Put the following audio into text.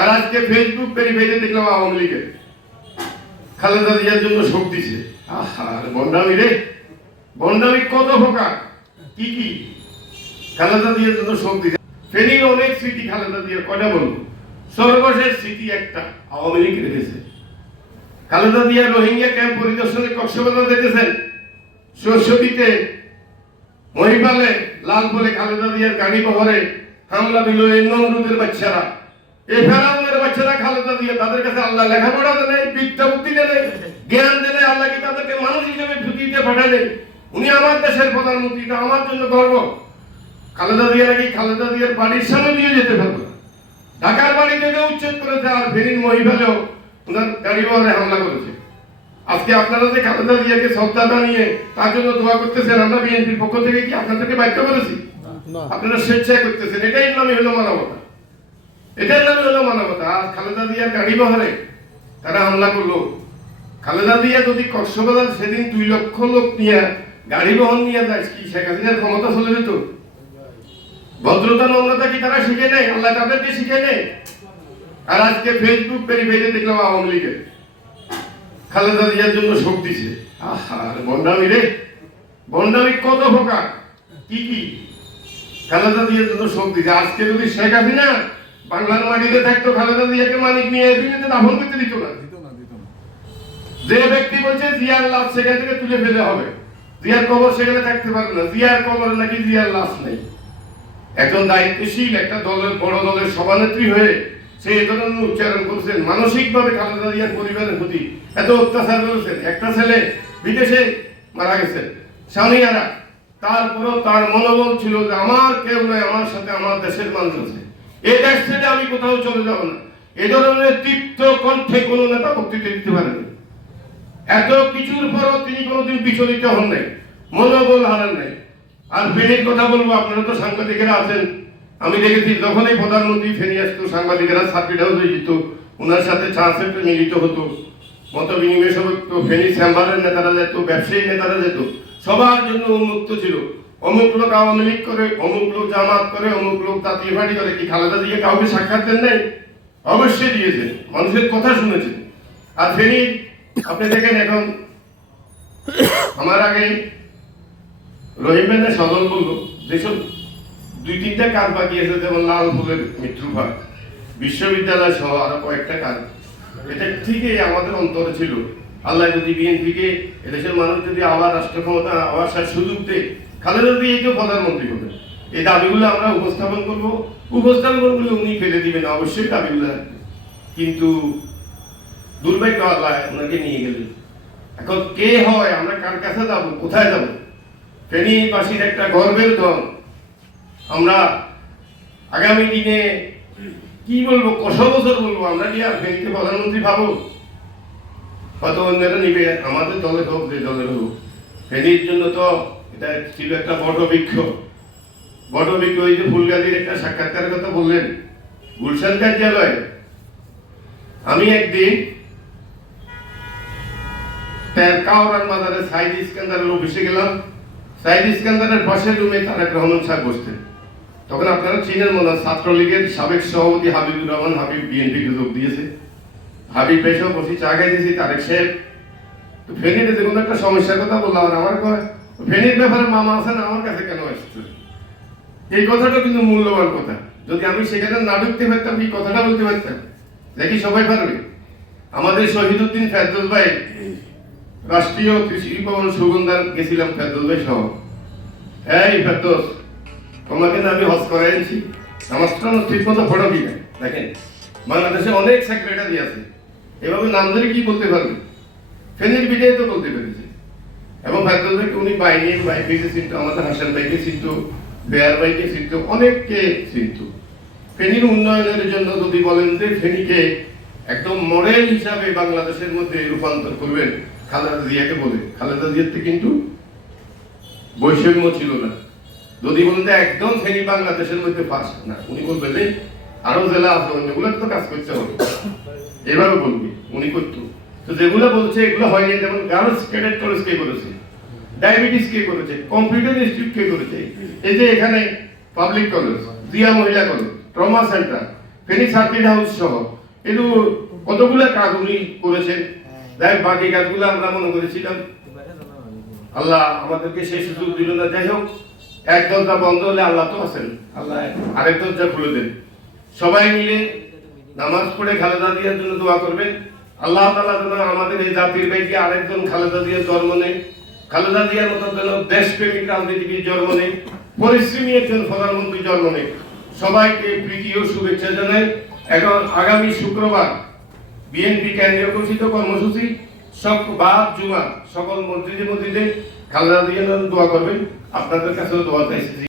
আর আজকে ফেসবুক ভেরিফাইতে দেখলাম আওয়ামী লীগের খালেদা জিয়ার জন্য শোক দিছে। আহা বন্ডামি রে, বন্ডামি কত প্রকার কি কি খালেদা জিয়ার জন্য শোক দিছে। ফেনীর অনেক স্মৃতি খালেদা জিয়ার, কয়টা বলবো? সর্বশেষ স্মৃতি একটা আওয়ামী লীগ রেখেছে। খালেদা জিয়া রোহিঙ্গা ক্যাম্প পরিদর্শনে কক্সবাজার যেতেছেন, শস্যবিতে মহিপালে লাল বলে খালেদা জিয়ার গাড়ি বহরে হামলা দিল এই নমরুদের বাচ্চারা, এই ফেরাউনের বাচ্চারা। খালেদা জিয়া তাদের কাছে আল্লাহ লেখাপড়া দেয়, বিদ্যা বুদ্ধি দেয়, জ্ঞান দেয়, আল্লাহ কি তাদেরকে মানুষ হিসেবে পৃথিবীতে পাঠালেন। উনি আমার দেশের প্রধানমন্ত্রী, এটা আমার জন্য গর্ব। খালেদা জিয়া নাকি খালেদা জিয়ার বাড়ির সামনে দিয়ে যেতে পারবে, ঢাকার বাড়ি থেকে উচ্ছেদ করেছে, আর ফেনীর মহিপালেও ওনার গাড়ি বহরে হামলা করেছে। আজকে আপনারা যে খালেদা জিয়াকে শ্রদ্ধা জানিয়ে তার জন্য দোয়া করতেছেন, আমরা বিএনপির পক্ষ থেকে কি আপনাদেরকে বাধ্য করেছি? আপনারা স্বেচ্ছায় করতেছেন, এটাই নামই হলো মানবতা, এটার নামই হলো মানবতা। আর খালেদা জিয়ার গাড়ি বহরে তারা হামলা করলো। খালেদা জিয়া যদি কক্সবাজার সেদিন 2 লক্ষ লোক নিয়ে গাড়ি বহন নিয়ে যায়, কি শেখ হাসিনার ক্ষমতা চলে যেত? ভদ্রতা নম্রতা কি তারা শিখে নেয়? আল্লাহ তাদেরকে শিখে নেয়। আর আজকে ফেসবুক ভেরিফাইতে দেখলাম আওয়ামী লীগের খালেদা জিয়ার জন্য শোক দিছে। আহা বন্ডামি রে, বন্ডামি কত প্রকার কি কি খালেদা জিয়ার জন্য শোক দিছে। আজকে যদি শেখ হাসিনা বাংলার মাটিতে থাকতো, খালেদা জিয়াকে মানিক নিয়ে এদিকে দাফন করতে দিত না। যে ব্যক্তি বলছে জিয়ার লাশ সেখান থেকে তুলে ফেলে হবে, জিয়ার কবর সেখানে থাকতে পারবে না, জিয়ার কবর নাকি জিয়ার লাশ নেই। একজন দায়িত্বশীল একটা দলের বড় দলের সভানেত্রী হয়ে সে এই ধরনের উচ্চারণ করছেন, মানসিকভাবে খালেদা জিয়ার পরিবারের প্রতি এত অত্যাচার করেছেন। একটা ছেলে বিদেশে মারা গেছে, স্বামীরা, তারপরও তার মনোবল ছিল যে আমার কেউ নয়, আমার সাথে আমার দেশের মানুষ আছে, এই দেশ থেকে আমি কোথাও চলে যাব না। এই ধরনের তীব্র কণ্ঠে কোন নেতা বক্তৃতা দিতে পারেন। এত কিছুর পরও তিনি কোনোদিন বিচলিত হন নাই, মনোবল হারান নাই। আর ফেনীর কথা বলবো, আপনারা তো সাংবাদিকেরা আছেন, আমি দেখেছি যখনই প্রধানমন্ত্রী ফেনী আসতো সাংবাদিকেরা সার্কিট হাউসে যেত, ওনার সাথে চা সেন্টারে মিলিত হতো, মত বিনিময় সব হতো, ফেনী চেম্বারের নেতারা যেত, ব্যবসায়ী নেতারা যেত, সবার জন্য উন্মুক্ত ছিল। অমুক লোক আওয়ামী লীগ করে, অমুক লোক জামাত করে, অমুক লোক জাতীয় পার্টি করে। কি খালেদা জিয়া কাউকে সাক্ষাৎ দেন নাই? অবশ্যই দিয়েছেন, মানুষের কথা শুনেছেন। আর ফেনী আপনি দেখেন, এখন আমার আগে রহিম ভাই সদল বলল যেসব 2-3টা কাজ বাকি আছে, যেমন লালপুরের মৃত্যু ভাগ, বিশ্ববিদ্যালয় সহ আরো কয়েকটা কাজ, এটা ঠিকই আমাদের অন্তরে ছিল। আল্লাহ যদি বিএনপিকে এদেশের মানুষ যদি আবার রাষ্ট্র ক্ষমতা আবার সুযোগ দেয়, খালেদা জিয়াকেও প্রধানমন্ত্রী হবে, এই দাবিগুলো আমরা উপস্থাপন করবো বলে উনি ফেলে দিবেন, অবশ্যই দাবিগুলো। কিন্তু দুর্ভাগ্য আল্লাহ ওনাকে নিয়ে গেলেন। এখন কে হয়, আমরা কার কাছে যাবো, কোথায় যাবো? ফেনীবাসীর একটা গর্বের ধন। আমরা আগামী দিনে কি বলবো, কত বছর বলবো, আমরা কি আর ফেনীকে প্রধানমন্ত্রী পাবো? কত অন্যরা নিবে, আমাদের দলে হোক যে দলের হোক। ফেনীর জন্য তো এটা ছিল একটা বটবৃক্ষ। ওই যে ফুলগাজীর একটা সাক্ষাৎকারের কথা বললেন, গুলশান কার্যালয়। আমি একদিন কাওরান বাজারে সাইদ ইস্কান্দারের অফিসে গেলাম। সাইদ ইস্কান্দারের পাশের রুমে তারেক রহমান সাহেব বসতেন। তখন আপনারা চিনেন মনে হয়, ছাত্রলীগের সাবেক সভাপতি হাবিবুর রহমান হাবিব বিএনপিকে যোগ দিয়েছে। হাবিব পেশাও বসে চা খাইতেছি, তারেক সাহেব তো ফেনীতে যে কোনো একটা সমস্যার কথা বললাম, আর আমার কয় ফেনীর ব্যাপারে মামা আছেন, আমার কাছে কেন আসছে? এই কথাটা কিন্তু মূল্যবান কথা। যদি আমি সেখানে না ঢুকতে পারতাম, এই কথাটা বলতে পারতাম, দেখি সবাই পারবে। আমাদের শহীদুদ্দিন ফেরদৌস ভাই রাষ্ট্রীয় কৃষি ভবন সুগন্ধার গেছিলাম, ফেরদৌস ভাই সহ। এই ফেরদৌস, তোমাকে না আমি হজ করাইছি, নামাজটা ঠিক মতো পড়ো কি না? দেখেন বাংলাদেশে অনেক সেক্রেটারি আছে, এভাবে নাম ধরে কি বলতে পারবে? ফেনীর বিজয় তো বলতে পেরেছে। এবং ফেরদৌস ভাইকে উনি বাইকে চিনত, আমাদের হাসান ভাইকে চিনত, বেয়ার ভাইকে চিনত, অনেককে চিনত। ফেনীর উন্নয়নের জন্য যদি বলেন যে ফেনীকে একদম মডেল হিসাবে বাংলাদেশের মধ্যে রূপান্তর করবেন, খালেদা জিয়াকে বলে। খালেদা জিয়াতে কিন্তু বৈষম্য ছিল না। যদি বলেন যে একদম ফেনী বাংলাদেশের মধ্যে ফার্স্ট না, উনি বলবেন যে আরো জেলা আছে, অন্যগুলো তো কাজ করতে হবে, এভাবে বলবি উনি করতো। তো যেগুলো বলছে এগুলো হয়নি। যেমন গার্লস ক্যাডেট কলেজ কে করেছে, ডায়াবেটিস কে করেছে, কম্পিউটার ইনস্টিটিউট কে করেছে, এই যে এখানে পাবলিক কলেজ, জিয়া মহিলা college, trauma centre, Feni circuit house সহ কিন্তু কতগুলো কাজ উনি করেছেন। যাই হোক, বাকি কাজগুলো আমরা মনে করেছিলাম, আল্লাহ আমাদেরকে সেই সুযোগ দিল না। যাই হোক, এক দরজা বন্ধ হলে আল্লাহ তো আছেন, আল্লাহ আরেক দরজা খুলে দেন। সবাই মিলে নামাজ পড়ে খালেদা জিয়ার জন্য দোয়া করবেন। আল্লাহ তাআলা যেন আমাদের এই জাতির ভাইকে আরেকজন খালেদা জিয়ার জন্ম নেই, খালেদা জিয়ার মতো যেন দেশপ্রেমিক রাজনীতিবিদ জন্ম নেই, পরিশ্রমী একজন প্রধানমন্ত্রী জন্ম নেই। সবাইকে প্রীতি ও শুভেচ্ছা জানাই। এখন আগামী শুক্রবার বিএনপি কেন্দ্রীয় ঘোষিত কর্মসূচি জুমা সকল মসজিদে খালেদা জিয়ার জন্য দোয়া করবেন। আপনাদের কাছেও দোয়া চাইছি।